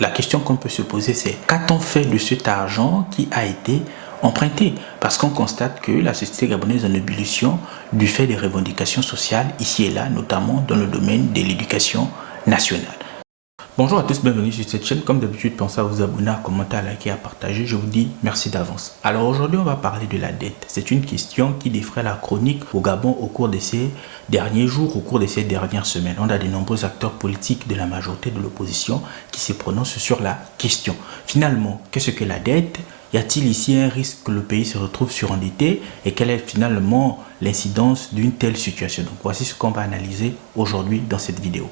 La question qu'on peut se poser, c'est qu'a-t-on fait de cet argent qui a été emprunté? Parce qu'on constate que la société gabonaise est en ébullition du fait des revendications sociales ici et là, notamment dans le domaine de l'éducation nationale. Bonjour à tous, bienvenue sur cette chaîne. Comme d'habitude, pensez à vous abonner, à commenter, à liker, à partager. Je vous dis merci d'avance. Alors aujourd'hui, on va parler de la dette. C'est une question qui défraie la chronique au Gabon au cours de ces derniers jours, au cours de ces dernières semaines. On a de nombreux acteurs politiques de la majorité de l'opposition qui se prononcent sur la question. Finalement, qu'est-ce que la dette? Y a-t-il ici un risque que le pays se retrouve surendetté? Et quelle est finalement l'incidence d'une telle situation? Donc voici ce qu'on va analyser aujourd'hui dans cette vidéo.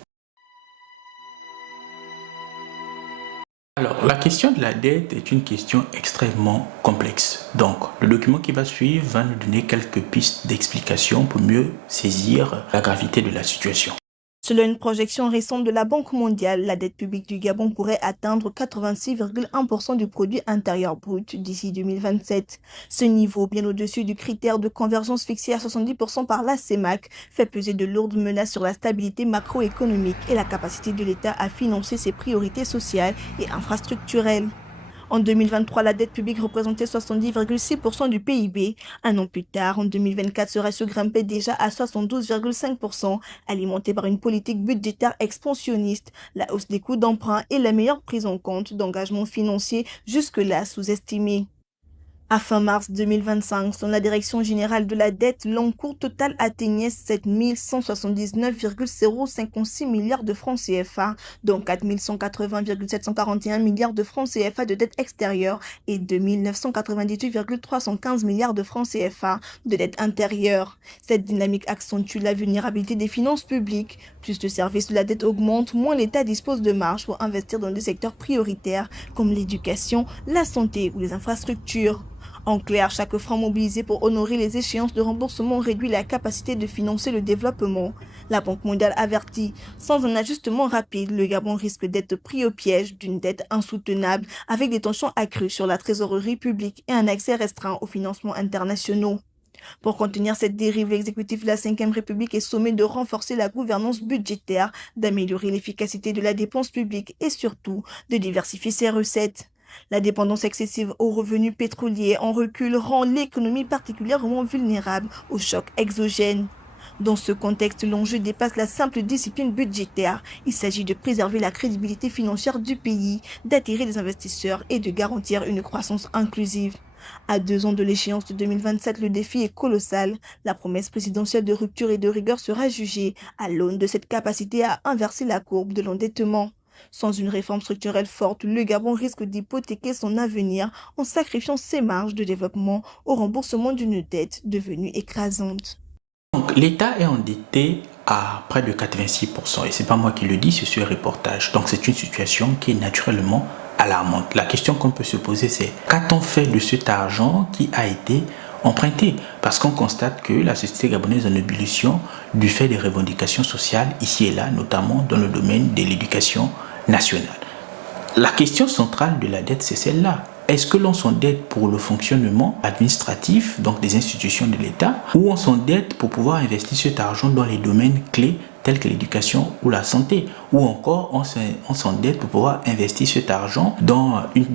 Alors, la question de la dette est une question extrêmement complexe. Donc, le document qui va suivre va nous donner quelques pistes d'explication pour mieux saisir la gravité de la situation. Selon une projection récente de la Banque mondiale, la dette publique du Gabon pourrait atteindre 86,1% du produit intérieur brut d'ici 2027. Ce niveau, bien au-dessus du critère de convergence fixé à 70% par la CEMAC, fait peser de lourdes menaces sur la stabilité macroéconomique et la capacité de l'État à financer ses priorités sociales et infrastructurelles. En 2023, la dette publique représentait 70,6% du PIB. Un an plus tard, en 2024, serait se grimper déjà à 72,5%, alimenté par une politique budgétaire expansionniste, la hausse des coûts d'emprunt et la meilleure prise en compte d'engagements financiers jusque-là sous-estimés. À fin mars 2025, selon la Direction générale de la dette, l'encours total atteignait 7 169,056 milliards de francs CFA, dont 4 180,741 milliards de francs CFA de dette extérieure et 2 998,315 milliards de francs CFA de dette intérieure. Cette dynamique accentue la vulnérabilité des finances publiques. Plus le service de la dette augmente, moins l'État dispose de marge pour investir dans des secteurs prioritaires comme l'éducation, la santé ou les infrastructures. En clair, chaque franc mobilisé pour honorer les échéances de remboursement réduit la capacité de financer le développement. La Banque mondiale avertit, sans un ajustement rapide, le Gabon risque d'être pris au piège d'une dette insoutenable avec des tensions accrues sur la trésorerie publique et un accès restreint aux financements internationaux. Pour contenir cette dérive, l'exécutif de la Ve République est sommé de renforcer la gouvernance budgétaire, d'améliorer l'efficacité de la dépense publique et surtout de diversifier ses recettes. La dépendance excessive aux revenus pétroliers en recul rend l'économie particulièrement vulnérable aux chocs exogènes. Dans ce contexte, l'enjeu dépasse la simple discipline budgétaire. Il s'agit de préserver la crédibilité financière du pays, d'attirer des investisseurs et de garantir une croissance inclusive. À 2 ans de l'échéance de 2027, le défi est colossal. La promesse présidentielle de rupture et de rigueur sera jugée à l'aune de cette capacité à inverser la courbe de l'endettement. Sans une réforme structurelle forte, le Gabon risque d'hypothéquer son avenir en sacrifiant ses marges de développement au remboursement d'une dette devenue écrasante. Donc, l'État est endetté à près de 86%. Et ce n'est pas moi qui le dis, c'est sur le reportage. Donc, c'est une situation qui est naturellement alarmante. La question qu'on peut se poser, c'est qu'a-t-on fait de cet argent qui a été emprunté? Parce qu'on constate que la société gabonaise est en ébullition du fait des revendications sociales ici et là, notamment dans le domaine de l'éducation nationale. La question centrale de la dette, c'est celle-là. Est-ce que l'on s'endette pour le fonctionnement administratif, donc des institutions de l'État, ou on s'endette pour pouvoir investir cet argent dans les domaines clés tels que l'éducation ou la santé, ou encore on s'endette pour pouvoir investir cet argent dans une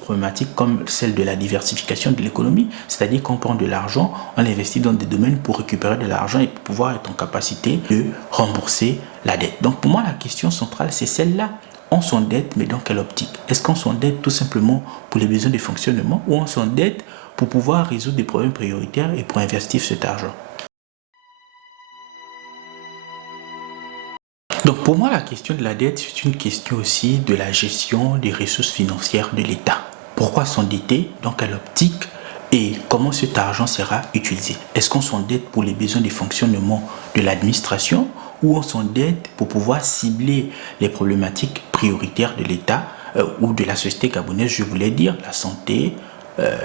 problématique comme celle de la diversification de l'économie, c'est-à-dire qu'on prend de l'argent, on l'investit dans des domaines pour récupérer de l'argent et pour pouvoir être en capacité de rembourser la dette. Donc pour moi, la question centrale, c'est celle-là. On s'endette, mais dans quelle optique? Est-ce qu'on s'endette tout simplement pour les besoins de fonctionnement ou on s'endette pour pouvoir résoudre des problèmes prioritaires et pour investir cet argent? Donc pour moi, la question de la dette, c'est une question aussi de la gestion des ressources financières de l'État. Pourquoi s'endetter? Dans quelle optique? Et comment cet argent sera utilisé? Est-ce qu'on s'endette pour les besoins de fonctionnement de l'administration ou on s'endette pour pouvoir cibler les problématiques prioritaires de l'État ou de la société gabonaise, je voulais dire, la santé,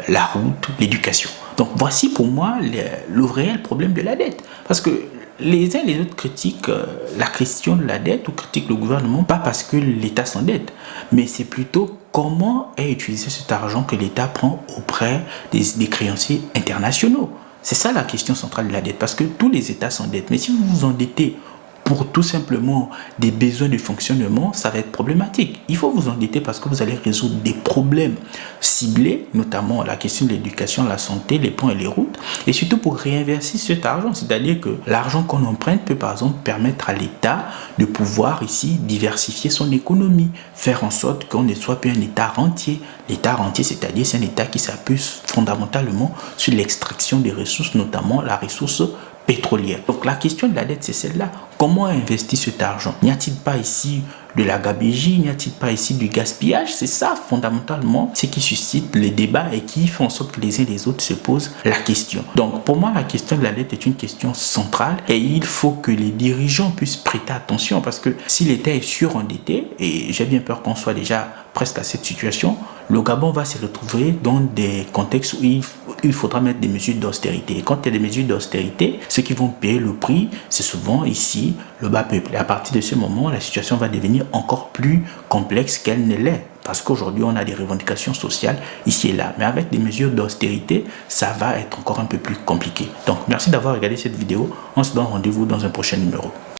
la route, l'éducation. Donc voici pour moi le réel problème de la dette. Parce que les uns et les autres critiquent la question de la dette ou critiquent le gouvernement, pas parce que l'État s'endette, mais c'est plutôt comment est utilisé cet argent que l'État prend auprès des créanciers internationaux. C'est ça la question centrale de la dette, parce que tous les États s'endettent. Mais si vous vous endettez pour tout simplement des besoins de fonctionnement, ça va être problématique. Il faut vous endetter parce que vous allez résoudre des problèmes ciblés, notamment la question de l'éducation, la santé, les ponts et les routes, et surtout pour réinvestir cet argent. C'est-à-dire que l'argent qu'on emprunte peut par exemple permettre à l'État de pouvoir ici diversifier son économie, faire en sorte qu'on ne soit plus un État rentier. L'État rentier, c'est-à-dire c'est un État qui s'appuie fondamentalement sur l'extraction des ressources, notamment la ressource pétrolière. Donc la question de la dette, c'est celle-là. Comment investir cet argent? N'y a-t-il pas ici de la gabegie? N'y a-t-il pas ici du gaspillage? C'est ça fondamentalement ce qui suscite les débats et qui fait en sorte que les uns et les autres se posent la question. Donc pour moi, la question de la dette est une question centrale et il faut que les dirigeants puissent prêter attention parce que si l'État est surendetté, et j'ai bien peur qu'on soit déjà presque à cette situation, le Gabon va se retrouver dans des contextes où il faudra mettre des mesures d'austérité. Et quand il y a des mesures d'austérité, ceux qui vont payer le prix, c'est souvent ici le bas peuple. Et à partir de ce moment, la situation va devenir encore plus complexe qu'elle ne l'est. Parce qu'aujourd'hui, on a des revendications sociales ici et là. Mais avec des mesures d'austérité, ça va être encore un peu plus compliqué. Donc, merci d'avoir regardé cette vidéo. On se donne rendez-vous dans un prochain numéro.